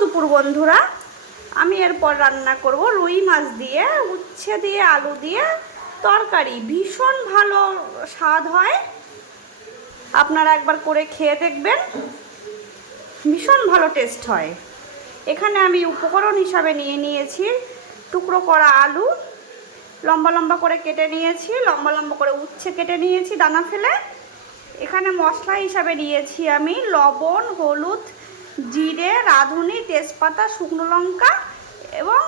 দুপুর বন্ধুরা। আমি এরপর রান্না করব রুই মাছ দিয়ে উচ্ছে দিয়ে আলু দিয়ে তরকারি। ভীষণ ভালো স্বাদ হয়, আপনারা একবার করে খেয়ে দেখবেন, ভীষণ ভালো টেস্ট হয়। এখানে আমি উপকরণ হিসাবে নিয়ে নিয়েছি টুকরো করা আলু, লম্বা লম্বা করে কেটে নিয়েছি, লম্বা লম্বা করে উচ্ছে কেটে নিয়েছি দানা ফেলে। এখানে মশলা হিসাবে নিয়েছি আমি লবণ, হলুদ, জিরে, রাঁধুনি, তেজপাতা, শুকনো লঙ্কা এবং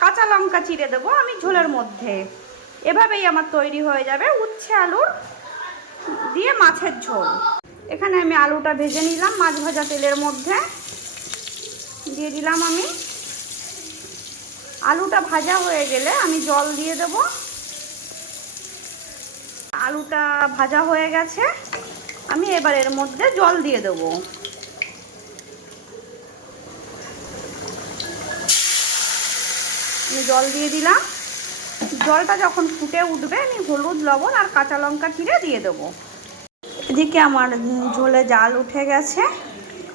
কাঁচা লঙ্কা চিড়ে দেবো আমি ঝোলের মধ্যে। এভাবেই আমার তৈরি হয়ে যাবে উচ্ছে আলুর দিয়ে মাছের ঝোল। এখানে আমি আলুটা ভেজে নিলাম মাছ ভাজা তেলের মধ্যে, দিয়ে দিলাম আমি। আলুটা ভাজা হয়ে গেলে আমি জল দিয়ে দেব। আলুটা ভাজা হয়ে গেছে, আমি এবার এর মধ্যে জল দিয়ে দেবো। আমি জল দিয়ে দিলাম। জলটা যখন ফুটে উঠবে আমি হলুদ, লবণ আর কাঁচা লঙ্কা চিড়ে দিয়ে দেবো। এদিকে আমার ঝোলে জাল উঠে গেছে,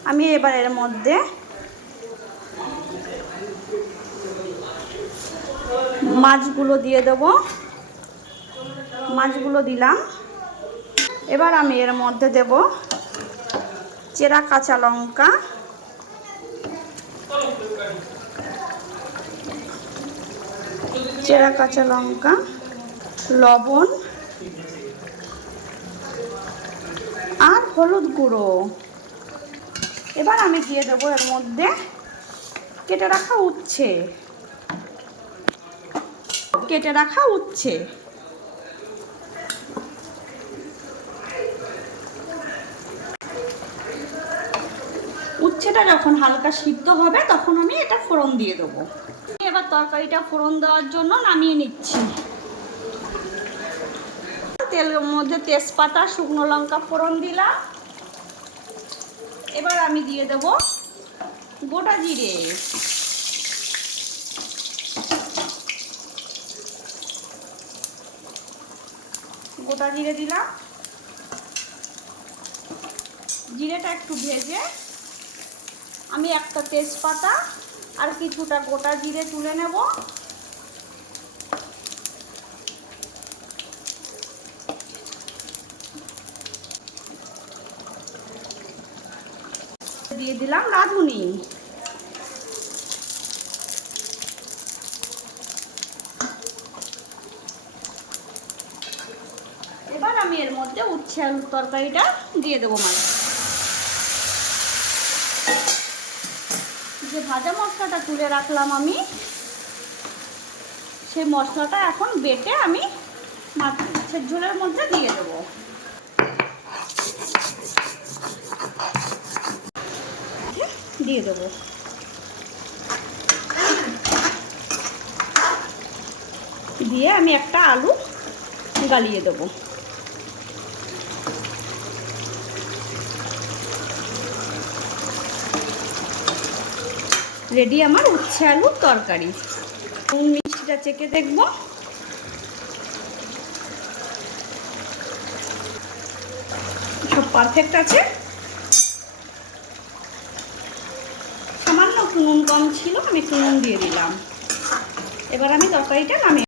আমি এবার এর মধ্যে মাছগুলো দিয়ে দেবো। মাছগুলো দিলাম। এবার আমি এর মধ্যে দেব চেরা কাঁচা লঙ্কা, চেরা কাঁচা লঙ্কা, লবণ আর হলুদ গুঁড়ো। এবার আমি দিয়ে দেবো এর মধ্যে কেটে রাখা উচ্ছে, কেটে রাখা উচ্ছে। উচ্ছেটা যখন হালকা সিদ্ধ হবে তখন আমি এটা ফোড়ন দিয়ে দেবো। এবার তরকারিটা ফোড়ন দেওয়ার জন্য নামিয়ে নিচ্ছি। তেলের মধ্যে তেজপাতা, শুকনো লঙ্কা ফোড়ন দিলাম। এবার আমি দিয়ে দেব গোটা জিরে, গোটা জিরে দিলাম। জিরেটা একটু ভেজে আমি একটা তেজপাতা আর কিছুটা গোটা জিরে তুলে নেব। দিয়ে দিলাম রাঁধুনি। এবার আমি এর মধ্যে উচ্ছে আলুর তরকারিটা দিয়ে দেবো। মানে যে ভাজা মশলাটা তুলে রাখলাম আমি, সেই মশলাটা এখন বেটে আমি মাছের ঝোলের মধ্যে দিয়ে দেবো। দিয়ে দেবো। দিয়ে আমি একটা আলু গালিয়ে দেবো। রেডি আমার উচ্ছে আলুর তরকারি। মিষ্টিটা চেখে দেখব। সব পারফেক্ট আছে। সামান্য একটু নুন কম ছিল, আমি একটু নুন দিয়ে দিলাম। এবার আমি তরকারিটা নামিয়ে